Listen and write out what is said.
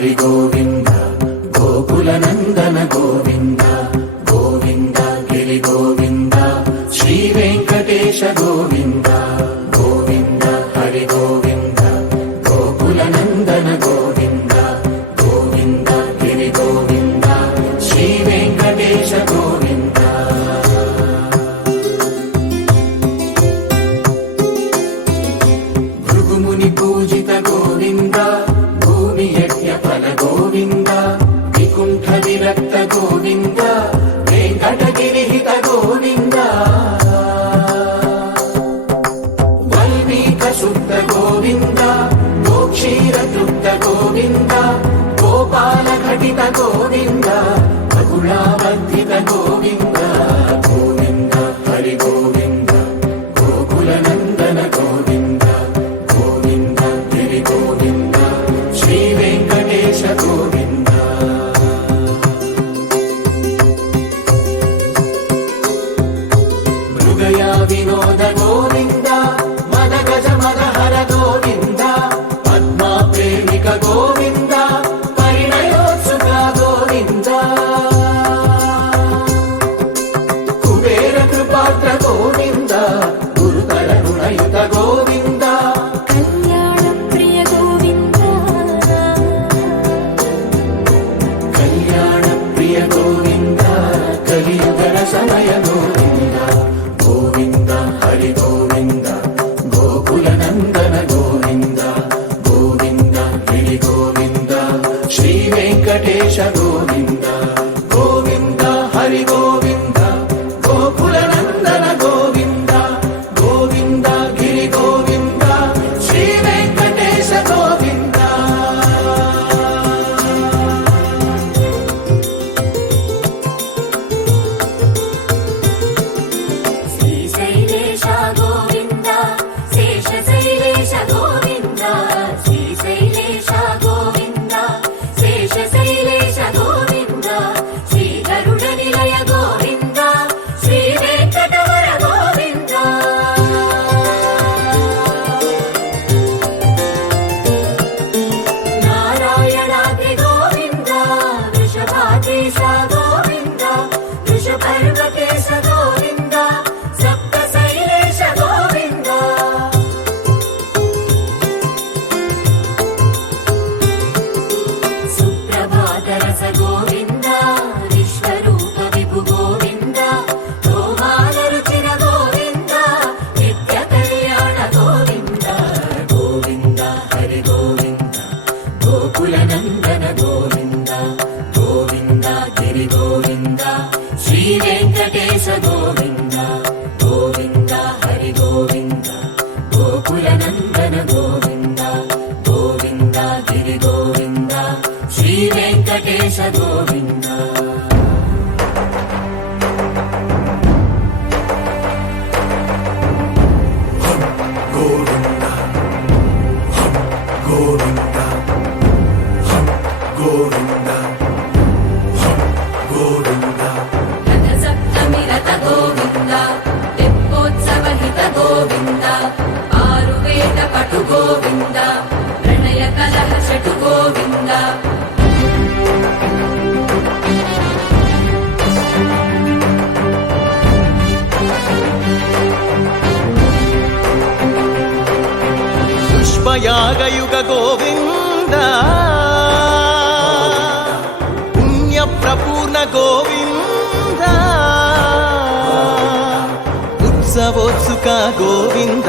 హరి గోవింద గోకుల నందన గోవింద గోవింద గిరి గోవింద శ్రీ వెంకటేశ గోవింద గోవింద హరి గోవింద గోకుల నందన గోవింద గోవింద గిరి గోవింద శ్రీ వెంకటేశ గోవింద భృగుముని పూజిత గోవింద భూమి యజ్ఞ ఫల గోవింద వికుంఠ విరక్త గోవింద వెంకటగిరిహిత గోవింద వల్మీక శుద్ధ గోవింద గోక్షీర తృప్త గోవింద గోపాల ఘటిత గోవింద బహుళావర్ధిత గోవింద గోవింద హరి గోవింద గోకుల నందన గోవింద గోవింద గిరి గోవింద శ్రీ వెంకటేశ గోవింద మృగయా వినోద గోవింద మద గజ మద హర గోవింద పద్మా ప్రేమిక గోవింద పరిణయోత్సుక గోవింద కుబేర కృపాత్ర గోవింద గురుతర గుణయుత గోవింద కళ్యాణ ప్రియ గోవింద కళ్యాణ ప్రియ గోవింద కలియుగ సమయ గోవింద గోవింద హరి గోవింద గోకుల నందన గోవింద గోవింద గిరి గోవింద శ్రీ వెంకటేశ గోవింద గోవింద హరి గోవింద గోకుల నందన గోవింద గోవింద గిరి గోవింద శ్రీ వెంకటేశ గోవింద శ్రీశైలేశ గోవింద శేషశైలేశ గోవింద శ్రీశైలేశ గోవింద శేషశైలేశ గోవింద శ్రీ గరుడ నిలయ గోవింద శ్రీ వెంకటవర గోవింద నారాయణాద్రి గోవింద వృషభాదేశ గోవింద వృషపర్వతేశ గోవింద సప్తశైలేశ గోవింద సుప్రభాతరస గోవింద విశ్వరూప విభు గోవింద గోమాల రుచిర గోవింద నిత్య కళ్యాణ గోవింద గోవింద హరి గోవింద గోకుల నందన గోవింద గోవింద గిరి గోవింద శ్రీ వెంకటేశ గోవింద గోవింద హరి గోవింద గోకుల నందన గోవింద గోవింద గిరి గోవింద శ్రీ వెంకటేశ గోవింద గోవింద గోవింద గోవింద గోవింద రథ సప్తమి రథ గోవింద తెప్పోత్సవ హిత గోవింద ఆరువేద పటు గోవింద ప్రణయ కలహ షటు గోవింద పుష్పయాగయుగ గోవింద పుణ్య ప్రపూర్ణ గోవింద ఉత్సవోత్సుక గోవింద